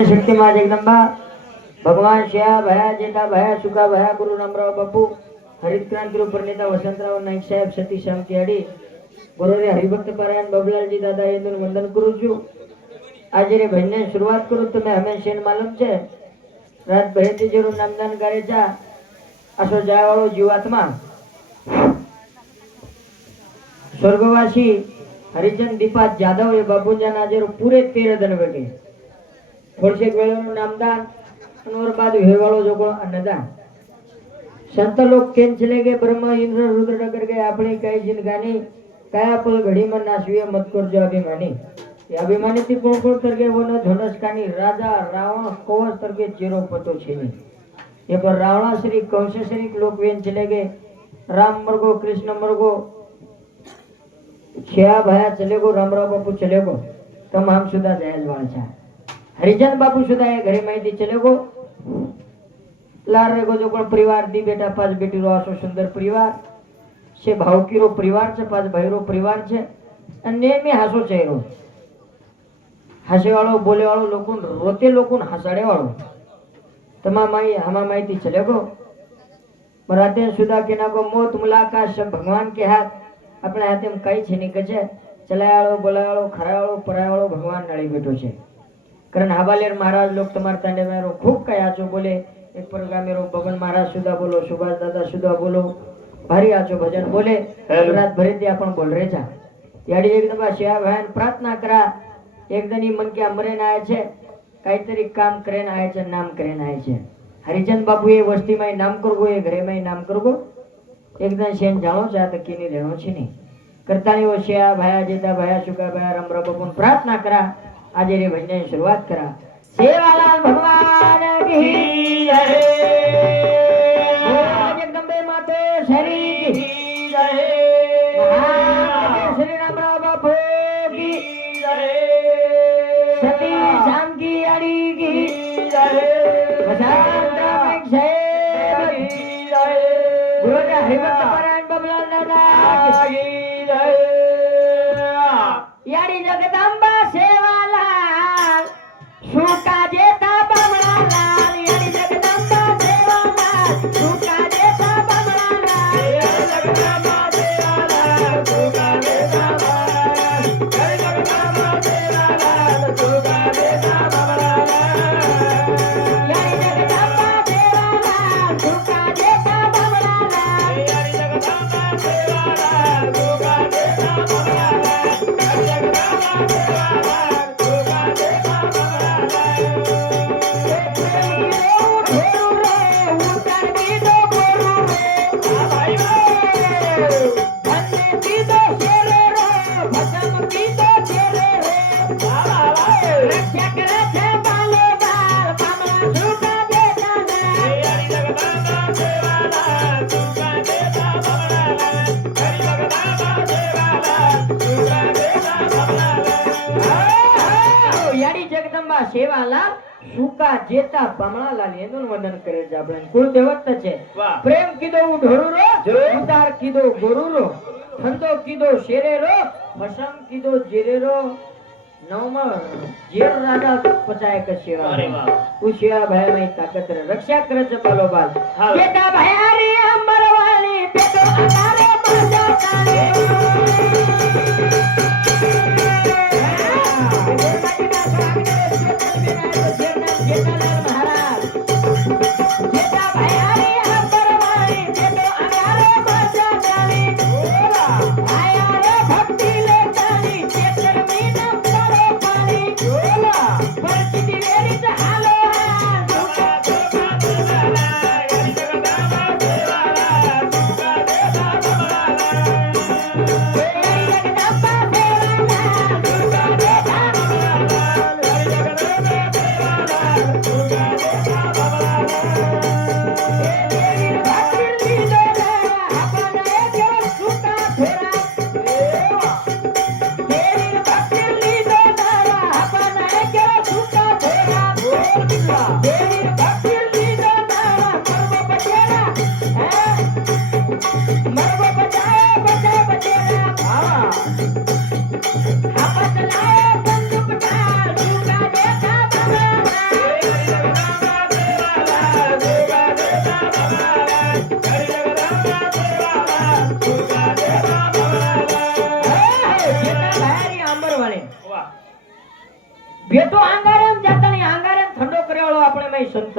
शक्ति माँ जगदम्बा भगवान श्या भया जेता भया सुखा भया गुरु रामराव बापू हरित क्रांति रूप नेता वसंतराव नाईक साहेब सती श्याम तिहाड़ी बरोबर हरिभक्त पारायण बबलालजी दादा एનું વંદન કરું છું। આજે રે ભાઈને શરૂઆત કરું તમે હંમેશા માલુમ છે રાત ભરેથી જેરું નામદાન કરે છે આસો જાયવાળો જીવાત્મા સ્વર્ગવાસી હરિજન દીપા જાદવ એ બાબુજાન આજે પૂરે 13 દન વગે થોડેક વેળાનું નામદાન और बाद हेवाळो जोगो अन्नदान संत लोग केन चले गए ब्रह्मा इंद्र रुद्र नगर गए अपनी कई जिनगानी काया पल घड़ी में नासविय मत कर जो अभिमानी ये अभिमानी थी कोण कोण कर गए वो न धनुष कानी राजा रावण कवच तर के चेरो पतो छीनी ये पर रावणाश्री कंसश्री लोग वेन चले गए राम मरगो कृष्ण मरगो छया भाया चले गो रामराव बापू चले गो तम हम सुधा जयज वाचा हरिजन बापू सुधा ये घरे माहिती चले गो लार रे गो जो कोण परिवार दी बेटा 5 बेटी रो आसो सुंदर परिवार से भावकी रो परिवार छे 5 भाई रो परिवार छे અને મે હાસો ચહેરો હાસે વાળો બોલે વાળો લોકો રોતે લોકો હસાડે વાળો તમા માઈ હમા માઈથી ચલે ગો મરાતે સુદા કે ના ગો મોત મુલાકાત सब भगवान के हाथ अपने हाथे में कई छे नहीं कजे चलाया वाळो बोलाया वाळो खरा वाळो पराया वाळो भगवान नળી બેઠો છે कारण हवालेर महाराज लोग तुम्हारे तांडे में खूब कया छो बोले एक प्रोग्राम मेरो बबन महाराज सुधा बोलो सुभाष दादा सुधा बोलो भारी आचो भजन बोले रात भरी दी आपण बोल रे छा याडी एकदम शिया भान प्रार्थना करा एकदनी मन के अमरे ना आए छे काहीतरी काम करे ना आए छे नाम करे ना आए छे हरिचंद बापू ये वस्ती में नाम करगो ये घरे में नाम करगो एकदम शेन जानो चाहे तो किनी लेनो छी नहीं करता नहीं वो शिया भाया जेता भाया सुगा भाया रामराव बापू प्रार्थना करा आज रे भजन शुरुआत करा सेवालाल भगवान की जय जगदम्बे माते श्री की जय श्री रामराव बापू की जय सती श्याम की अड़ी की जय वसंतराव साहेब की जय गुरु हरिभक्त पारायण बबलाल दादा की जय याड़ी जगदम्बा सेवालाल सुका जेता बमला लाल याड़ी जगदम्बा सेवालाल सुका जेता बमला लाल याड़ी जगदम्बा सेवालाल सुका जेता बमला लाल याड़ी जगदम्बा सेवालाल सुका जेता बमला लाल याड़ी जगदम्बा सेवालाल सुका जेता बमला लाल याड़ी जगदम्बा सेवालाल सुका जेता बमला लाल याड़ी जगदम्बा सेवालाल सुका जेता सेवालाल सुका जेता बमणालाल एનું વંદન કરે છે આપણે કુળ દેવતા છે પ્રેમ કીધો ઢોરુ રો ઉતાર કીધો ગોરુ રો ખંડો કીધો શેરે રો ફસમ કીધો જેરે રો નવમ જેર રાજા પચાય કે સેવા અરે વાહ ઉશિયા ભાઈ મે તાકત રક્ષા કરે છે બાલો બાલ જેતા ભાઈ અમરવાલી પેટો અકારે મજા કાલે मीनामय संत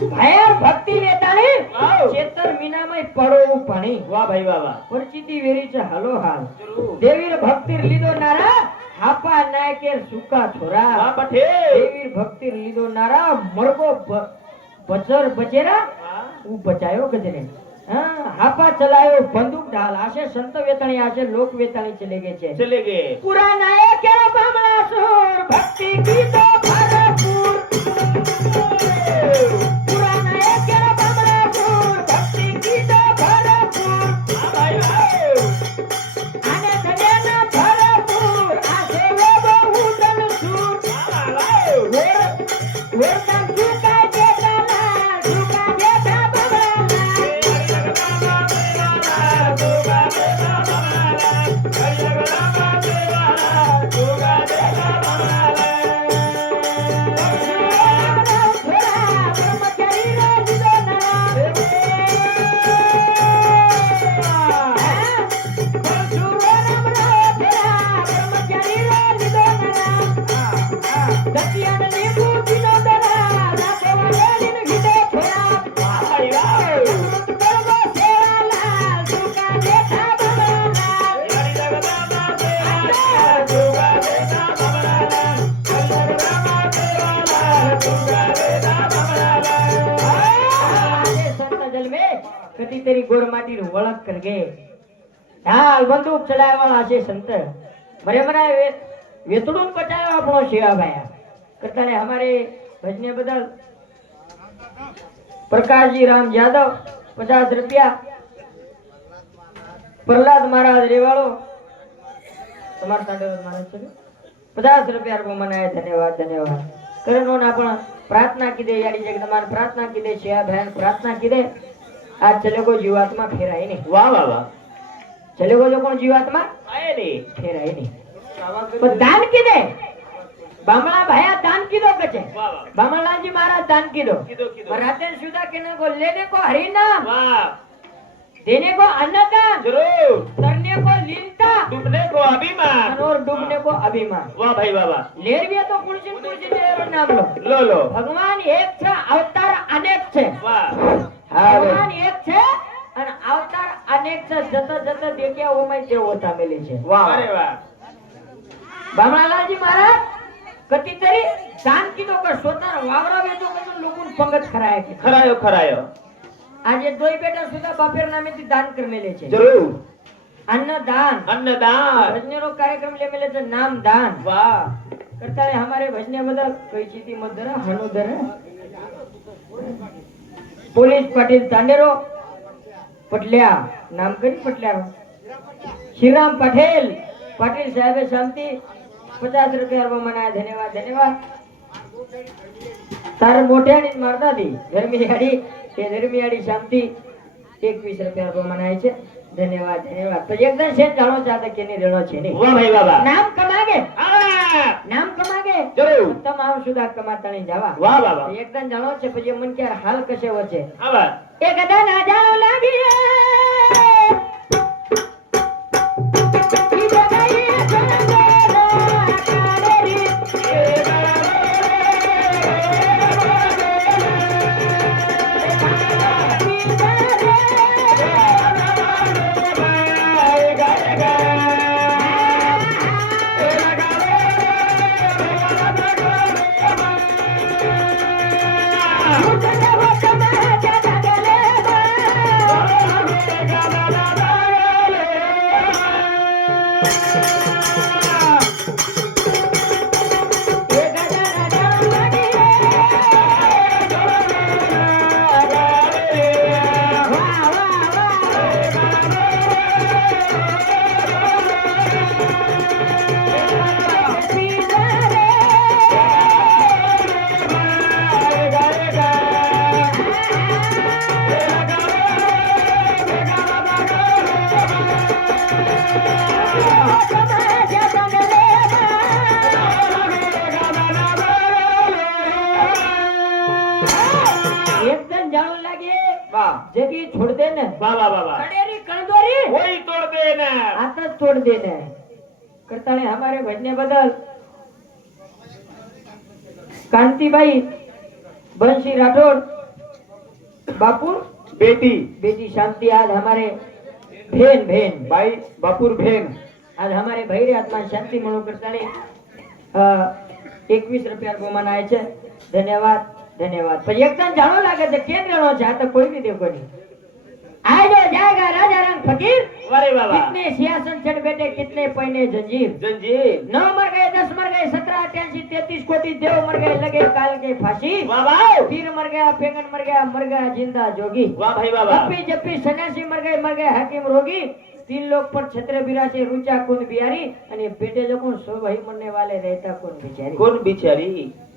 भयर भक्ती वेताळी आव. चेतर मीनामय पडो पाणी वाह भाई वाह वाह परिचिती वेरीचा हालो हाल जरूर देवीर भक्तीर લીધો નારા હાપા નાયકેર સુકા છોરા वाह पटेल દેવીર ભક્તીર લીધો નારા મરગો બચર બચેરા वाह ऊ बचायो गजरे हाँ हापा चलायो बंदूक ढाल आशे संत वेतणी आशे लोक वेतणी चले गए छे चले गए पूरा नायकेर बामणा सुर भक्ति की तो भरपूर पूरा नायकेर बामणा सुर भक्ति की तो भरपूर वाह भाई वाह आने धन्यना भरपूर आशे लोगो उदन सूर वाह वाह वेतन चुकाय देता ना चुका देता बामणा कधी तरी गोरमाटी वळख कर गे ढाल बंदूक चलाय वाला છે સંત मरे मरा वेतडून बचायो આપણો શિવાભાઈ કરતાને हमारे भजने बदल प्रकाश जी राम यादव 50 रुपया प्रहलाद महाराज रेवाड़ो તમાર સાથે મારે છે 50 રૂપિયા રૂપો મનાય ધન્યવાદ ધન્યવાદ કરનો ના પણ प्रार्थना कीदे याडी जग તમાર प्रार्थना कीदे શિયા બહેન प्रार्थना कीदे आज चले को जीवात्मा फेराय नहीं वाह वाह वाह चले को जो कोण जीवात्मा आए नहीं फेराय नहीं पण दान कीदे बामणा भाया दान कीदो कचे वाह वाह बामणलाल जी महाराज दान कीदो कीदो रातेन सुदा केने को लेने को हरि नाम वाह देने को अन्नदान जरूर करने को लीलता डूबने को अभिमान और डूबने को अभिमान वाह भाई वाह वाह लेरविया तो कुणसिन लेरो नाम लो लो भगवान एक છે अवतार अनेक છે वाह भगवान एक છે અને અવતાર અનેક છે જત જત દેખ્યા ઓમાં જે હોતા મેલી છે वाह अरे वाह બામણાલાલજી મહારાજ કતીતરી દાન કીધો કે સોતાર વાવરા વેચો કે લોકોને પંગત ખરાય કે खरायो આજે દોઈ બેટા સુધા બાપેર નામેથી દાન કર મેલે છે जरूर अन्नदान अन्नदान भजनेरो कार्यक्रम ले मेले છે नाम दान वाह करता है हमारे भजने बदल कोई चीती मदरा हनुदर पोलीस पाटील तांडेरो पटल्या नाम करी पटल्या श्रीराम पटेल पाटील साहेब शांती 50 रुपया रुपये मनाया धन्यवाद धन्यवाद तार मोठ्याने मारता दी धर्मियाडी शांती 21 रुपया रुपये मनाय છે धन्यवाद धन्यवाद तो एकदम से जानो चाहता के नहीं रेणो छे नहीं वाह भाई वाह वाह नाम कमागे आ नाम कमागे जरूर તમામ સુધા કમાતા નહીં જાવા वाह वाह वाह એકદમ જાણો છે પછી મન કે હાલ કશે વચ્ચે हाँ वाह એક દાના જાણો લાગી ઈ જગાઈ જનગોરા કારેરી जगी छोड़ दे ने वाह वाह वाह वाह कड़ेरी कणदोरी वही तोड़ देना आतच तोड़ देने करता है हमारे भजने बदल कांतीबाई बंशी राठौड़ बापुर बेटी बेटी शांति आज हमारे भेन भेन बाई बापूर भेन आज हमारे भैरे आत्मा शांति म्हणून करताले 21 રૂપિયા ગોમાન આવે છે ધન્યવાદ ધન્યવાદ પછી એકદમ જાણો લાગે છે કેમ રહેવાનો છે આ તો કોઈ નહીં દેખો નહીં आएगा जाएगा राजा रंग फकीर वारे बाबा कितने सिंहासन चढ़ बैठे कितने पहने जंजीर जंजीर 9 मर गए 10 मर गए 17 88 33 कोटि देव मर गए लगे काल के फांसी वाह वाह पीर मर गया पेगन मर गया जिंदा जोगी वाह भाई बाबा जप्पी जप्पी सन्यासी मर गए हकीम रोगी 3 लोग पर छत्र बिराजे रुचा कुन बिहारी અને પેટે જો કોણ સો ભાઈ મરने वाले रहता कौन बिचारी कौन बिचारी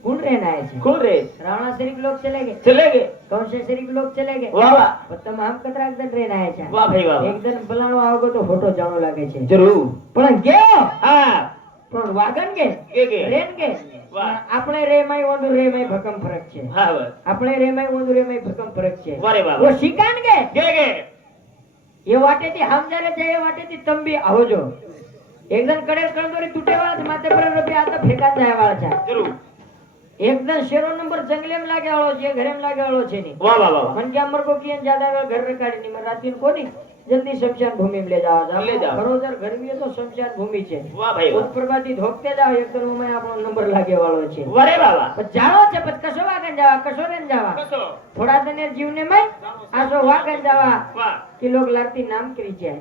कौन रहना है कौन रे रावणा शरीफ लोग चले चले गए कौन से शरीफ लोग चले गए वाह वाह પણ हम कतरा दिन रहना है छा वाह भाई वाह એક દિન બલાણો આવગો તો ફોટો જાણો લાગે છે जरूर પણ ગયો हाँ પણ વાગન કે गे રેન કે વાહ. આપણે રેમાય ઓંડુ રેમાય ભકમ ફરક છે हाँ बस આપણે રેમાય ઓંડુ રેમાય ભકમ ફરક છે वारे बाबा वो શિકાન કે गे એ વાટેથી હમ જ્યારે જાય એ વાટેથી તંબી આવજો એકદમ કડેલ કણદોરી તૂટેવાળા છે માથે પર રૂપિયા આ તો ફેંકા જાય વાળા છે जरूर એકદમ શેરો નંબર જંગલેમ લાગે વાળો છે ઘરેમ લાગે વાળો છે ની वाह वाह वाह मन क्या मर को कियन ज्यादा घर रखाड़ी नहीं मर राती को नहीं जल्दी शमशान भूमि में ले जाओ ले जाओ। बरोदर घर में तो शमशान भूमि छे वाह भाई वाह उत्प्रभाती धोकते जाओ एकदम में આપણો નંબર લાગે વાળો છે वारे बाबा પણ જાણો છે પછી કશો વાગન જાવા કશો રેન જાવા कसो થોડા દને જીવને માં આસો વાગન જાવા वाह કે લોક લાગતી નામ કરી છે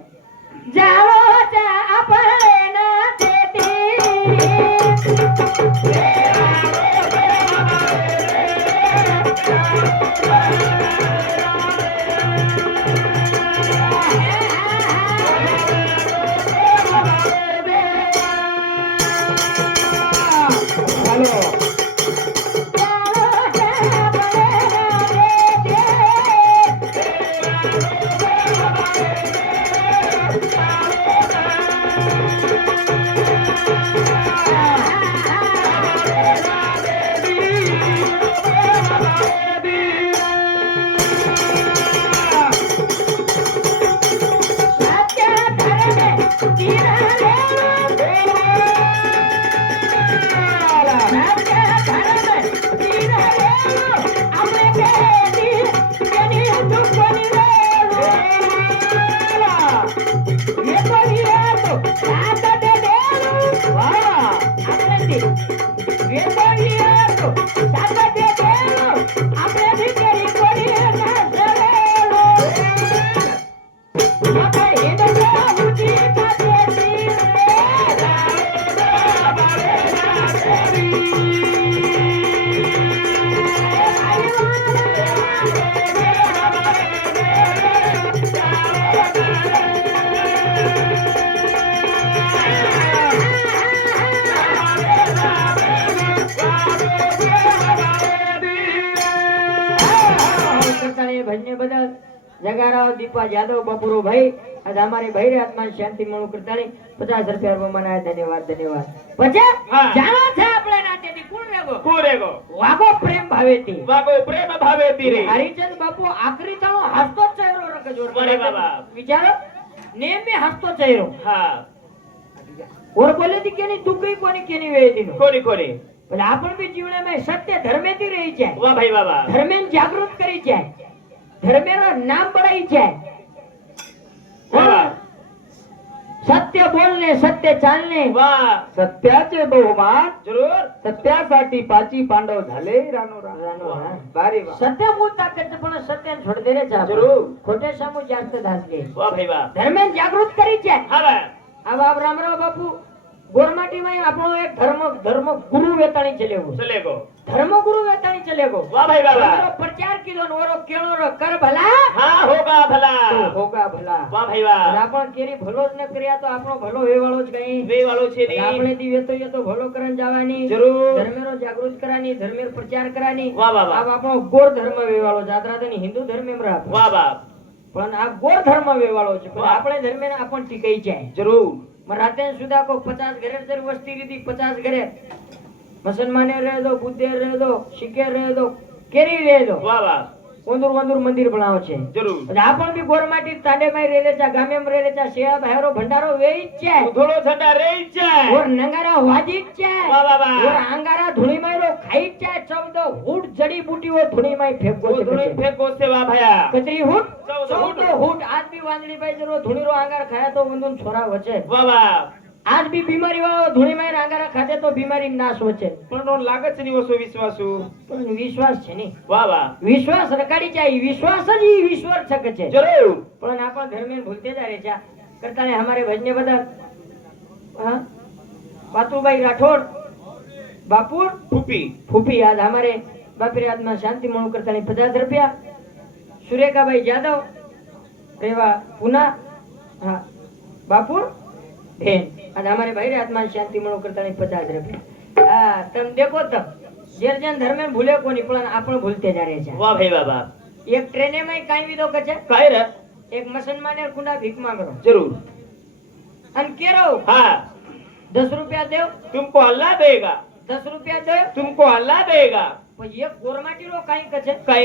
જાવો છે આપણે ના भजने बदल जगाराव दीपा यादव बबुरो भाई आज हमारे भाई रे आत्मा शांति मणु करताली 50 રૂપિયા મનાય ધન્યવાદ ધન્યવાદ પછી હા. જાણો છે આપણે નાતેથી કોણ રેગો कूरेगो વાગો પ્રેમ ભાવેતી वागो प्रेम भावे तीरे હરિચંદ બાપુ આખરી તાણો હસતો જ ચહેરો રખજો અરે બાબા. વિચારો નેમે હસતો ચહેરો हाँ ઓર બોલેતી કેની દુખઈ કોની કેની વેતીનો कोनी कोनी એટલે આપણ બી જીવનમાં સત્ય ધર્મેથી રહી જાય वाह भाई बाबा धर्मेन जागृत करी जाए धर्मेरो नाम बढ़ाई जाए वाह सत्य बोलने सत्य चालणे वाह सत्याचे बहुमान जरूर सत्यासाठी 5 पांडव झाले रानोरा बारी वा सत्य बोलता करते पण सत्य छोड़ दे रे जा जरूर. खोटे सामू जास्त धासले वाह भाई वाह धर्मेन जागृत करी जाए हाँ भाई अब आप रामराव बापू गोरमाटी में આપણો એક ધર્મ ગુરુ વેતાણી ચલેગો चलेगो धर्म गुरु वेताणी चलेगो वाह भाई बाबा તમારો પ્રચાર કીધો ને ઓરો કેળો કર ભલા हाँ होगा भला તો હોગા ભલા वाह भाई वाह આપણ કેરી ભલો જ ન કર્યા તો આપણો ભલો વેવાળો જ કઈ वे वालों छे આપણે नी દી વેતો યતો ભલો કરન જવાની जरूर ધર્મેરો જાગૃત કરાની ધર્મેર પ્રચાર કરાની वाह वाह આ वाह આપણો ગોર ધર્મ વેવાળો જાત્રાની હિન્દુ ધર્મેમ રાખ वाह वाह પણ આ ગોર ધર્મ વેવાળો છે પણ વાહ. આપણે ધર્મે આપણ ટીકાઈ જાય जरूर રાતે સુધા કો 50 ઘરે જર વસ્તી રીતી 50 ઘરે મુસલમાને રહે દો બુદ્ધે રહે દો શીખે રહે દો કેરી રહે દો वाह वाह વંદુર વંદુર મંદિર બનાવ છે जरूर એટલે આપણ બી ગોરમાટી તાંડેમાં રહે છે ગામેમ રહે છે શેયા બહેરો ભંડારો વેઈ જ છે धोलो झंडा रे जाए ઓર નંગારા વાજી જ છે वाह वाह ઓર वाह આંગારા ધૂળી મારો હાઈટ ચાય 14 હુડ જડીબુટીઓ ધૂણીમાં ફેંકો છે ધૂણી ફેંકો સેવા ભયા કચરી હુડ 14 હુડ આજ બી વાંદડી ભાઈ જરો ધૂણીરો આંગાર ખાયા તો બંધન છોરા વચે વાહ વાહ આજ બી બીમારી વાળો ધૂણીમાં આંગારા ખાતે તો બીમારી નાશ વચે પણ નો લાગે છે ની ઓછો વિશ્વાસુ પણ વિશ્વાસ છે ને વાહ વાહ વિશ્વાસ રકાડી જાય વિશ્વાસ જ ઈ ઈશ્વર શકે છે જરૂર પણ આપણ ધર્મે ભૂલતે जा रे छा करता है हमारे भजने बदल हाँ पातुभाई राठौड़ बापुर ફૂપી फूफी आज हमारे बापरी आत्मा शांति मणु करता नहीं 50 रुपया सुरेखा भाई यादव रेवा पुना हाँ बापुर बेन आज हमारे भाई आत्मा शांति मणु करता नहीं 50 रुपया हाँ तुम देखो तब जन धर्मे भूले को नहीं पण आपण भूलते जा रहे छा વાહ ભાઈ વાહ વાહ एक ट्रेने में काई विदो कचे કાય રે एक मुसलमान ने कुंडा भीख मांगरो જરૂર अन केरो हाँ 10 रुपया देव तुमको अल्लाह देगा 10 रुपया दे तुमको अल्लाह देगा तो ये गोरमाटी रो काई कचे कई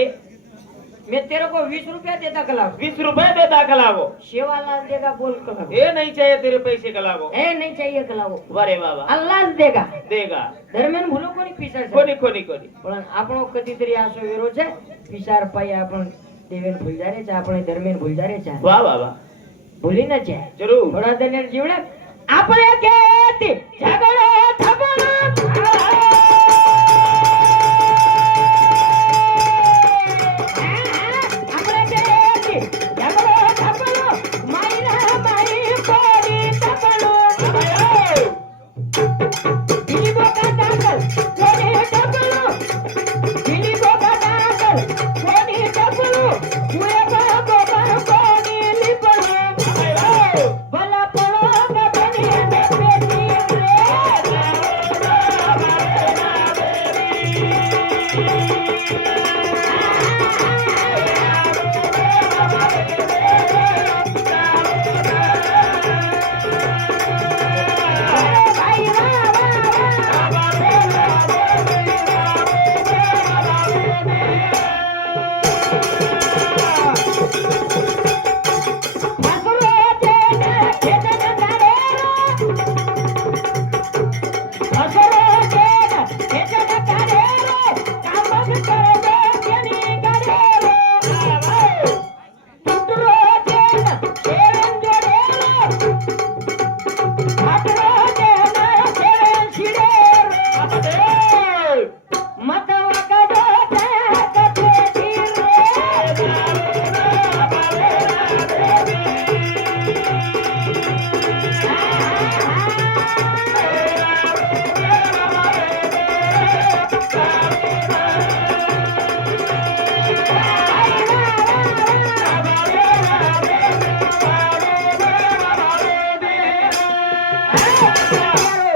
मैं तेरे को 20 रुपया देता कलाव 20 रुपए देता कलावो सेवालाल देगा बोल कलाव ये नहीं चाहिए तेरे पैसे कलावो ए नहीं चाहिए कलाव वारे बाबा अल्लाह ज देगा देगा धर्मेन भूलो कोनी पिसार છે कोनी कोनी कोनी પણ આપણો કદીતરી આસો વેરો છે पिसार પાઈ આપણ દેવેન ભૂલ જારે છે આપણે ધર્મેન ભૂલ જારે છે वाह वाह वाह ભૂલી ન છે जरूर થોડા દનેર જીવડે આપણે કેતી ઝઘડો થબડો આપણે કેતી ઝઘડો થબડો માઈરા માઈ કોડી થબડો દિલી બોકા દાગલ કોડી થબડો દિલી બોકા દાગલ કોડી થબડો જુએ બાબો કોડી લીપડો ભલા પડો ગબની ને પેટી રે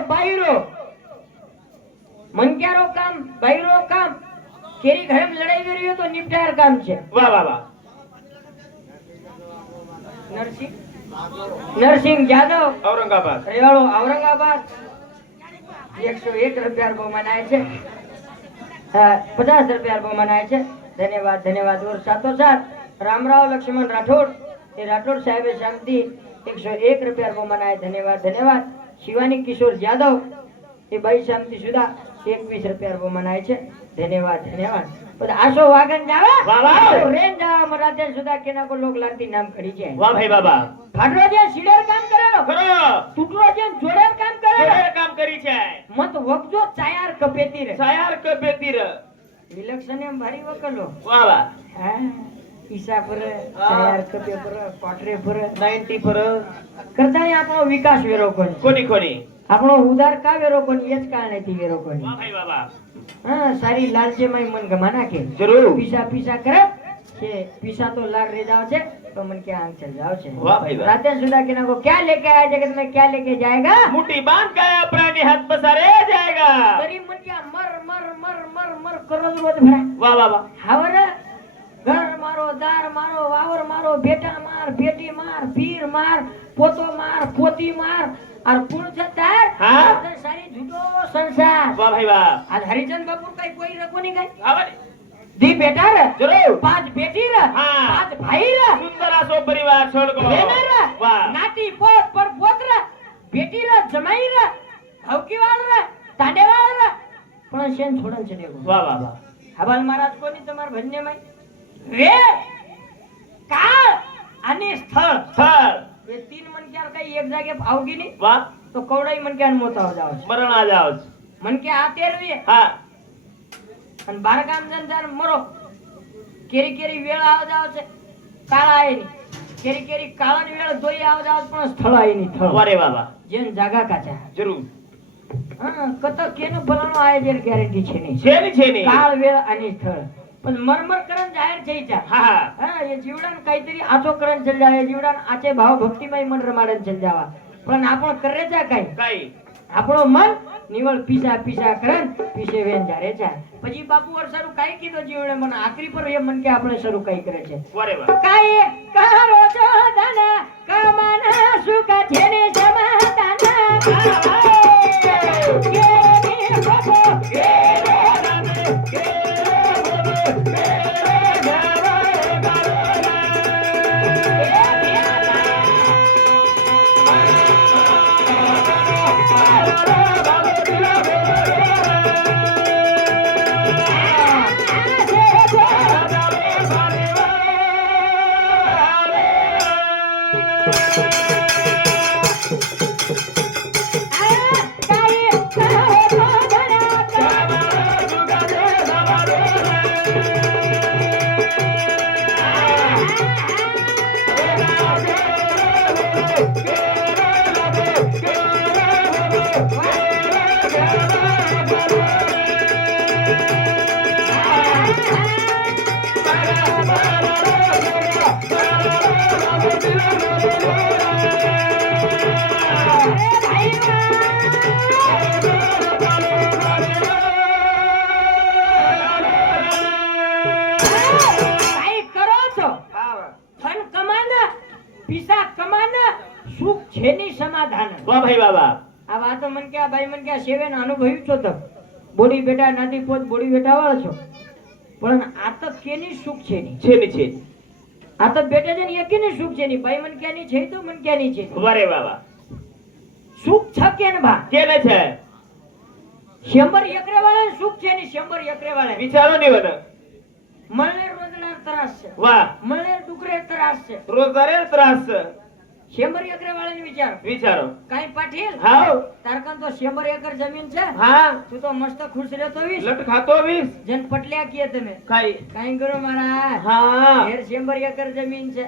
ભાઈ મંક્યારો કામ બૈરો કામ કેરી ઘરેમ લડાઈ કર્યો તો નિપટાર કામ છે वाह वाह वाह નરસિંહ જાદવ औरंगाबाद રેવાળો ઔરંગાબાદ 101 રૂપિયા બહુમાન છે 50 રૂપિયા બહુમાન છે ધન્યવાદ ધન્યવાદ और साथों साथ रामराव लक्ष्मण राठौड़ ये राठौड़ साहेब शांति 101 રૂપિયા બહુમાન धन्यवाद धन्यवाद शिवानी किशोर यादव ये भाई शांति सुधा 21 રૂપિયા બહુમાન છે धन्यवाद धन्यवाद બધા આશો વાગન જાવે વાહ, વાહ. રેન જાવા મરાતે સુધા કેના કો લોક લાગતી નામ ખડી છે वाह भाई बाबा ફાટરો જે સીડર કામ કરેલો करो ટુકડો જે જોડેર કામ કરેલો जोड़े काम करी छे મત વગજો ચાયાર કપેતી રે सायार के बेतीर ઇલેક્શન એમ ભારી વકલો वाह वाह હા ઈસા પર ચાયાર કપે પર પાટરે પર 90 पर કરતા આપણો વિકાસ વેરો કોણ कोनी कोनी આપણો ઉદાર કા વેરો કોણ એ જ કારણેથી વેરો કોણ वाह भाई बाबा હા સારી લાલચે માં મન ગમા નાખે जरूर પીસા પીસા કરે કે પીસા तो लाड रे जाओ छे तो मन के आंख चल जाओ छे वाह भाई वाह रातें सुधा के ना को क्या लेके आया जगत में क्या लेके जाएगा मुट्ठी बांध के अपने हाथ पसारे जाएगा गरीब मन क्या मर मर मर मर मर करोड़ रोज भरा वाह वाह वाह हावर घर मारो दार मारो वावर मारो बेटा मार बेटी मार पीर मार पोतो मार पोती मार और कुण छतार हाँ? तो सारी झूठो संसार वाह भाई वाह आज हरिचंद बाबू कई कोई रखो नहीं गई आवाज दी बेटा रे जरूर 5 बेटी रे हाँ। 5 भाई रे सुंदर आसो परिवार छोड़ को बेना रे वाह नाती पोत पर पोत रे बेटी रे जमाई रे हवकीवाल रे तांडेवाल रे પણ શેન છોડન ચડે ગો વાહ વાહ વાહ હવાલ મહારાજ કોની તમાર ભજને માં રે કાળ અને સ્થળ સ્થળ એ તીન મન ક્યાં કઈ એક જાગે આવગી નહીં વાહ તો કવડાઈ મન ક્યાં મોતા જાવ છે મરણ આ જાવ છે. મન કે આ તેરવી હા અને બાર ગામ જન મરો કેરી કેરી વેળ આવ જાવ છે કાળા આય ની કેરી કેરી કાળાની વેળ ધોઈ આવ જાવ પણ સ્થળ આય ની સ્થળ વારે વાહ વાહ જેન જાગા કાચા જરૂર હા કતો કેનો ભલાનો આય જેન ગેરંટી છે નહીં છે ને કાળ વેળ અને સ્થળ પણ મરમર કરન જાહેર છે ઈચા હા હા હા એ જીવડાન કાઈતરી આચો કરન ચલ જાય જીવડાન આચે ભાવ ભક્તિમય મન રમાડન ચલ જાવા પણ આપણો કરે છે કઈ કઈ આપણો મન નિવળ પીસા પીસા કરન પીસે વેન જારે છે પછી બાપુ વર્ષારું કાઈ કીધો જીવડે મને આખરી પર એ મન કે આપણે શરૂ કઈ કરે છે વારે વાહ કાઈ કરો છો ધન કમના સુખ જેને સમાધાન કેની બાબો જેની સમાધાન વાહ ભાઈ વાહ વાહ આ વાતો મન કે આ ભાઈ મન કે આ સેવેન અનુભવ્યું છો તમ બોડી બેટા નાદી પોત બોડી બેટા વાળો છો પણ આ તો કેની સુખ છે ની છે આ તો બેટા છે ને એકેની સુખ છે ની ભાઈ મન ક્યાંની છે તો મન ક્યાંની છે વારે વાહ વાહ સુખ છે કે ને બા કેને છે શંબર એકરે વાળા સુખ છે ની શંબર એકરે વાળા વિચારો ની વન મળે રોજના ત્રાસ છે વાહ મળે ડુકરે ત્રાસ છે રોજારે ત્રાસ છે. શંબર એકરે વાળાને વિચારો કાઈ પાટીલ હાઉ તારકન તો 100 એકર જમીન છે હા તું તો મસ્ત ખુશ રહેતો વીસ લટ ખાતો 20 જન પટલ્યા કીએ તમે કઈ કાઈ કરો મારા હા ઘેર 100 એકર જમીન છે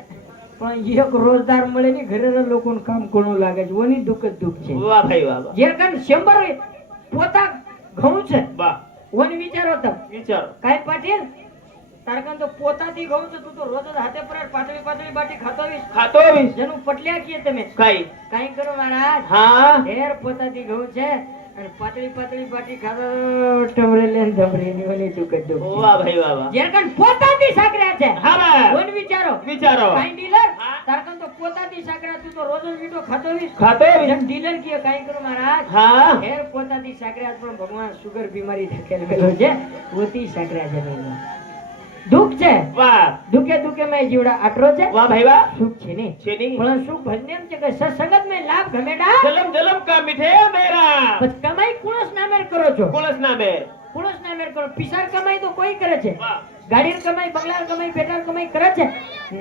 પણ એક રોજદાર મળે ની ઘરેના લોકોનું કામ કોનું લાગે છે ઓની દુઃખ જ દુઃખ છે વાહ ભાઈ વાહ વાહ જે કન 100 પોતા ઘઉં છે વાહ ઓની વિચારો તમ વિચારો કાઈ પાટીલ તારકન તો પોતાથી ઘઉં છે તું તો રોજ જ હાથે પર પાતળી પાતળી બાટી ખાતો વીસ ખાતો 20 જેનું પટલ્યા કીએ તમે કઈ કાઈ કરો મહારાજ હા ઢેર પોતાથી ઘઉં છે અને પાતળી પાતળી બાટી ખાતો ટમરે લેન ધમરે ની ઓની દુઃખ જ દુઃખ છે વાહ ભાઈ વાહ વાહ જે કન પોતાથી સાકર્યા છે હા બા. ઓન વિચારો વિચારો કાઈ ડીલર હા. તારકન તો પોતાથી સાકર્યા તું તો રોજ જ મીઠો ખાતો વીસ ખાતો 20 જેમ ડીલર કીએ કાઈ કરો મહારાજ હા ઢેર પોતાથી સાકર્યા પણ ભગવાન સુગર બીમારી ધકેલવેલો છે પોતી સાકર્યા છે નહીં દુઃખ છે વાહ દુઃખે દુઃખે મેં જીવડા આટરો છે વાહ ભાઈ વાહ સુખ છે નહીં છે ની પણ સુખ ભજને એમ છે કે સત્સંગત में લાભ ગમેડા જલમ જલમ કા મીઠે મેરા પછી કમાઈ કુણસ નામેર કરો છો કોલસ નામે કુણસ નામેર કરો પિસાર કમાઈ તો કોઈ કરે છે વાહ ગાડીર કમાઈ બંગલાર કમાઈ બેટાર કમાઈ કરે છે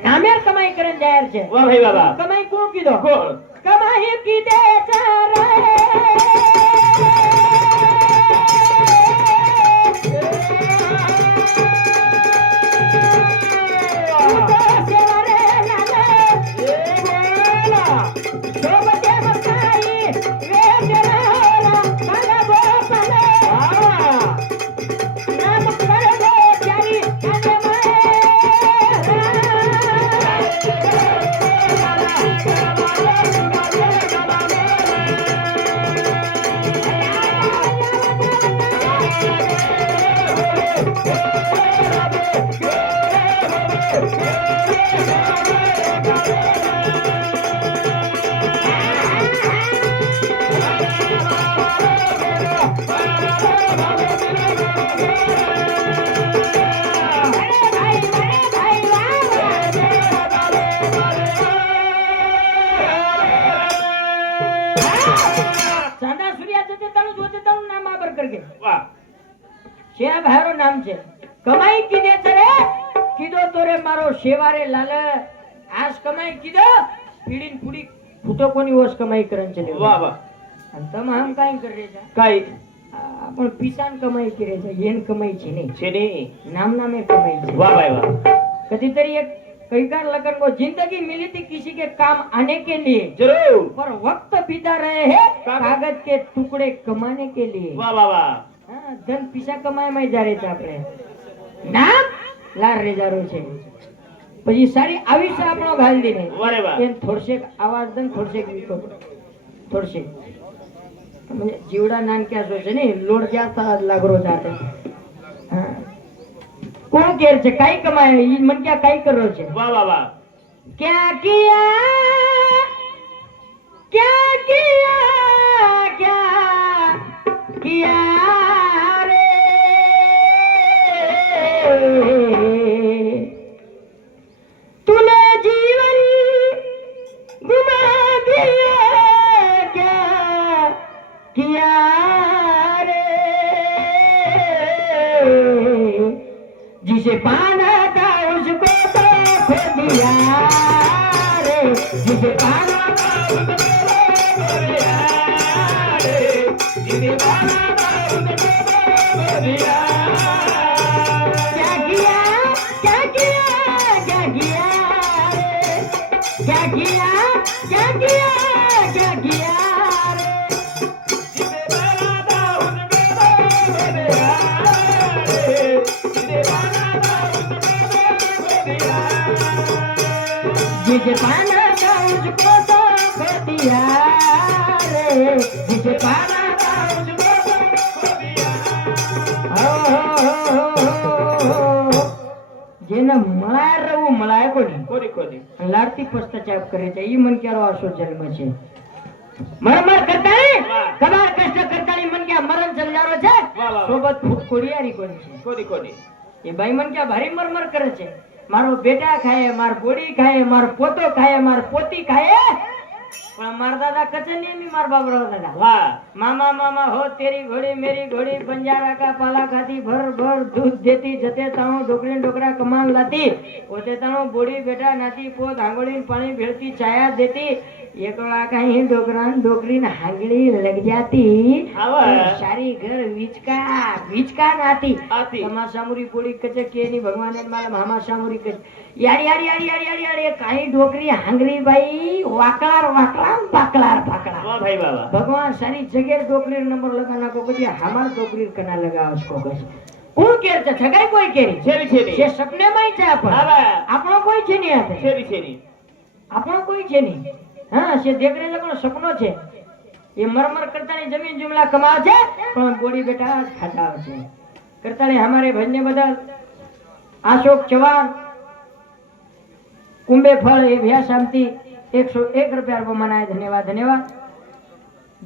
નામેર કમાઈ કરે જાહેર છે વાહ ભાઈ વાહ વાહ કમાઈ કોણ કીધો કોણ કમાઈ કીધે ચારે ચાંદા સૂર્યા જતે તાણું જોતે તાણું નામ આબર કરકે વાહ છે ભાઈરો નામ છે કમાઈ કીધે તરે કીધો તોરે મારો શેવારે લાલ આસ કમાઈ કીધો પીડીન પૂડી ફૂટો કોની ઓસ કમાઈ કરન છે વાહ વાહ અને તમે આમ કાઈ કરે છે કાઈ પણ પીસાન કમાઈ કરે છે એન કમાઈ છે નહીં છે નહીં નામ નામે कमाई છે वाह भाई वाह कभी तरी एक कई बार लगन को जिंदगी मिली थी किसी के काम आने के लिए जरूर पर वक्त बीता रहे हैं कागज के टुकड़े कमाने के लिए वाह वाह वाह हाँ, धन पीसा कमाए में जा रहे थे આપણે નામ લાર રેજારો છે પછી સારી આવી છે આપણો ગાલ દીને વારે વાહ એન થોડશેક આવાજ દન થોડશેક વીકો થોડશેક म्हणजे जीवडा नानक्या सोचे ने लोड जास्त लागरो जाते हाँ कोण केर છે કાઈ કમાય ઈ મન ક્યાં કાઈ કરો છે वाह वाह वाह क्या किया क्या किया क्या किया रे तूने जीवन घुमा दिया क्या किया रे जिसे पाना था उसको तो खो दिया रे जिसे पाना था उसको तो खो दिया रे जिसे पाना था उसको तो खो दिया क्या किया क्या किया क्या किया रे क्या किया क्या किया क्या किया जिसे पाना था उसको तो खो दिया रे जिसे पाना था उसको तो खो दिया જેને મળાય રહેવું મળાય કોની कोनी कोनी લાડતી પશ્ચાતાપ કરે છે ઈ મન ક્યારો આશો જન્મ છે મરમર કરતા કબાર કષ્ટ કરતા ઈ મન ક્યાં મરણ ચલજારો છે વાહ, વાહ. સોબત ફૂટ કોડિયારી કોની છે कोनी कोनी એ ભાઈ મન ક્યાં ભારી મરમર કરે છે મારો બેટા ખાય માર બોડી ખાય માર પોતો ખાય માર પોતી ખાય પણ માર દાદા કચની ની માર બાબરો દાદા वाह मामा मामा हो तेरी घोड़ी मेरी घोड़ी बंजारा का पाला खाती भर भर दूध देती जते ताणो डोकरी डोकरा कमान लाती ओते ताणो बोड़ी बेटा नाती पोत आंगोड़ी पानी भेड़ती छाया देती एकला कहीं डोकरा डोकरी न हांगड़ी लग जाती आवा. सारी घर विचका नाती आती. मामा सामुरी पोड़ी कचे केनी भगवान माला मामा सामुरी कचे यार यार यार यार यार यार ये कहीं डोकरी हांगड़ी भाई वाकलार वाकलार पाकलार पाकलार वाह भाई वाह वाह भगवान सारी जगह डोकरी नंबर लगाना को પછી हमार डोकरी कना लगाव उसको कहे કોણ કેર છે છગાઈ કોઈ કેરી छेरी छेरी છે સપને માં છે આપણ आवा આપણો કોઈ છે નહીં આપે छेरी छेरी આપણો કોઈ છે નહીં હા છે દેખરે પણ સપનો છે એ મરમર કરતાની જમીન જુમલા કમાવ છે પણ બોડી બેટા ખાતા છે કરતાની हमारे भजने बदल अशोक चौहान कुंभे फल ये भैया शांति 101 रुपया मनाए धन्यवाद धन्यवाद।